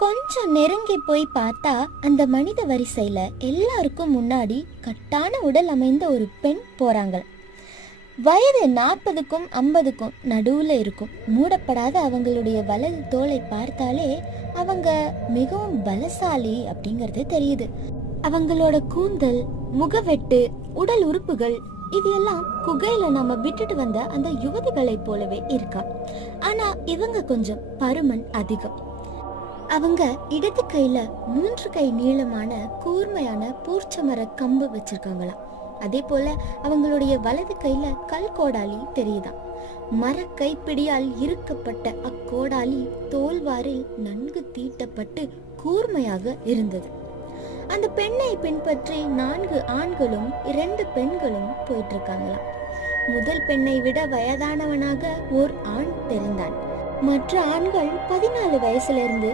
கொஞ்சம் நெருங்கி போய் பார்த்தா அந்த மனித வரிசையில எல்லாருக்கும் முன்னாடி கட்டான உடல் அமைந்த ஒரு பெண் போறாங்க. வயது 40க்கும் 50க்கும் நடுவுல இருக்கும். மூடப்படாத அவங்களுடைய வலது தோலை பார்த்தாலே அவங்க மிகவும் பலசாலி அப்படிங்கிறது தெரியுது. அவங்களோட கூந்தல், முகவெட்டு, உடல் உறுப்புகள் இது எல்லாம் குகையில நாம விட்டுட்டு வந்த அந்த யுவதிகளை போலவே இருக்கா. ஆனா இவங்க கொஞ்சம் பருமன் அதிகம். அவங்க இடது கையில 3 கை நீளமான கூர்மையான பூர்ச்சமர கம்பு வச்சிருக்காங்களாம். அதே போல அவங்களுடைய வலது கையில கல் கோடாலி தெரியுதாம். மர கைப்பிடியால் இருக்கப்பட்ட அக்கோடாலி தோல்வாரில் நன்கு தீட்டப்பட்டு கூர்மையாக இருந்தது. அந்த பெண்ணை பின்பற்றி 4 ஆண்களும் 2 பெண்களும் போயிட்டு இருக்காங்களாம். முதல் பெண்ணை விட வயதானவனாக ஓர் ஆண் தெரிந்தான். மற்ற ஆண்கள் 14 வயசுல இருந்து